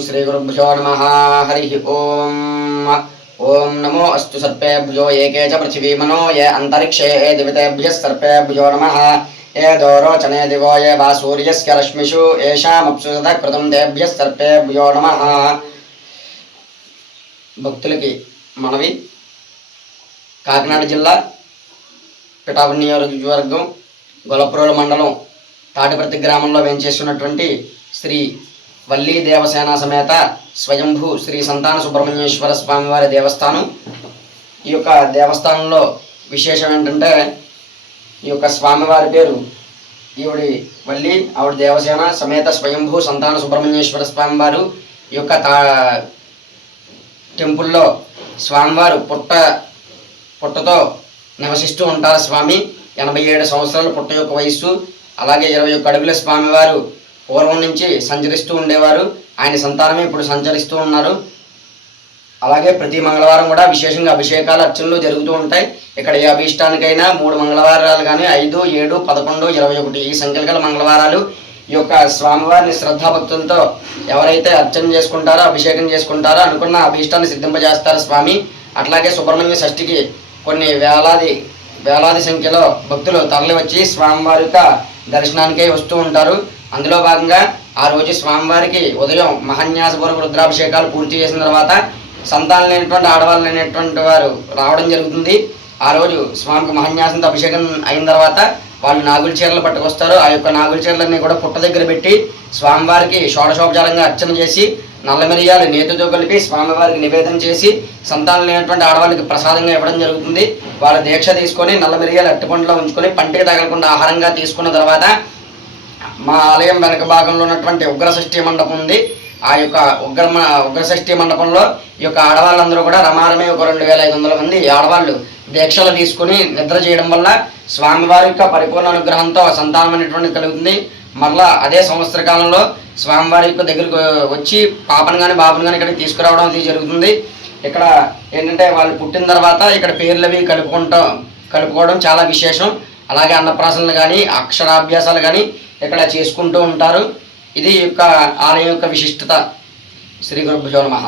श्रीगुरुभ्यो नमः हरिः ॐ ॐ नमो अस्तु सर्पेभ्यो एके च पृथिवीमनो ये अन्तरिक्षे ये दिवितेभ्यः सर्पेभ्यो नमः ये दोरोचने दिवो ये वा सूर्यस्य रश्मिषु येषामप्सु सदः कृतं तेभ्यः सर्पेभ्यो नमः భక్తులకి మనవి కాకినాడ జిల్లా పిఠాపురం నియోజకవర్గం గొల్లప్రోలు మండలం తాటిపర్తి గ్రామంలో వేంచేస్తున్నటువంటి శ్రీ వల్లీ దేవసేన సమేత స్వయంభూ శ్రీ సంతాన సుబ్రహ్మణ్యేశ్వర స్వామివారి దేవస్థానం. ఈ యొక్క దేవస్థానంలో విశేషం ఏంటంటే ఈ యొక్క స్వామివారి పేరు ఈవిడి వల్లి ఆవిడ దేవసేన సమేత స్వయంభూ సంతాన సుబ్రహ్మణ్యేశ్వర స్వామివారు ఈ యొక్క తా టెంపుల్లో స్వామివారు పుట్ట పుట్టతో నివసిస్తూ ఉంటారు స్వామి. ఎనభై ఏడు సంవత్సరాలు పుట్ట యొక్క వయస్సు. అలాగే ఇరవై ఒక్క అడుగుల స్వామివారు పూర్వం నుంచి సంచరిస్తూ ఉండేవారు. ఆయన సంతానమే ఇప్పుడు సంచరిస్తూ ఉన్నారు. అలాగే ప్రతి మంగళవారం కూడా విశేషంగా అభిషేకాలు అర్చనలు జరుగుతూ ఉంటాయి. ఇక్కడ ఏ అభిష్టానికైనా మూడు మంగళవారాలు కానీ ఐదు ఏడు పదకొండు ఇరవై ఒకటి ఈ సంఖ్యలు గల మంగళవారాలు ఈ యొక్క స్వామివారిని శ్రద్ధాభక్తులతో ఎవరైతే అర్చన చేసుకుంటారో అభిషేకం చేసుకుంటారో అనుకున్న అభిష్టాన్ని సిద్ధింపజేస్తారు స్వామి. అట్లాగే సుబ్రహ్మణ్య షష్ఠికి కొన్ని వేలాది వేలాది సంఖ్యలో భక్తులు తరలి వచ్చి స్వామివారి యొక్క దర్శనానికై వస్తూ ఉంటారు. అందులో భాగంగా ఆ రోజు స్వామివారికి ఉదయం మహాన్యాసపూర్వక రుద్రాభిషేకాలు పూర్తి చేసిన తర్వాత సంతానం లేనటువంటి ఆడవాళ్ళు లేనటువంటి వారు రావడం జరుగుతుంది. ఆ రోజు స్వామికి మహాన్యాసంతో అభిషేకం అయిన తర్వాత వాళ్ళు నాగుల చీరలు పట్టుకొస్తారు. ఆ యొక్క నాగుల చీరలన్నీ కూడా పుట్ట దగ్గర పెట్టి స్వామివారికి షోడశోపచారంగా అర్చన చేసి నల్ల మిరియాలు నేతితో కలిపి స్వామివారికి నివేదన చేసి సంతానం లేనటువంటి ఆడవాళ్ళకి ప్రసాదంగా ఇవ్వడం జరుగుతుంది. వాళ్ళ దీక్ష తీసుకొని నల్ల మిరియాలు అట్టుపండులో ఉంచుకొని పంటికి తగలకుండా ఆహారంగా తీసుకున్న తర్వాత మా ఆలయం వెనక భాగంలో ఉన్నటువంటి ఉగ్రషష్ఠి మండపం ఉంది. ఆ యొక్క ఉగ్ర ఉగ్రషష్ఠి మండపంలో ఈ యొక్క ఆడవాళ్ళందరూ కూడా రమారమే ఒక రెండు వేల ఐదు వందల మంది ఆడవాళ్ళు దీక్షలు తీసుకుని నిద్ర చేయడం వల్ల స్వామివారి యొక్క పరిపూర్ణ అనుగ్రహంతో సంతానం అనేటువంటి కలుగుతుంది. మరలా అదే సంవత్సర కాలంలో స్వామివారి యొక్క దగ్గరకు వచ్చి పాపను కానీ బాబును కానీ ఇక్కడికి తీసుకురావడం అది జరుగుతుంది. ఇక్కడ ఏంటంటే వాళ్ళు పుట్టిన తర్వాత ఇక్కడ పేర్లు అవి కలుపుకుంటాం కలుపుకోవడం చాలా విశేషం. అలాగే అన్నప్రాసనలు కానీ అక్షరాభ్యాసాలు కానీ ఇక్కడ చేసుకుంటూ ఉంటారు. ఇది యొక్క ఆలయం యొక్క విశిష్టత. శ్రీ గురుభుజో నమః.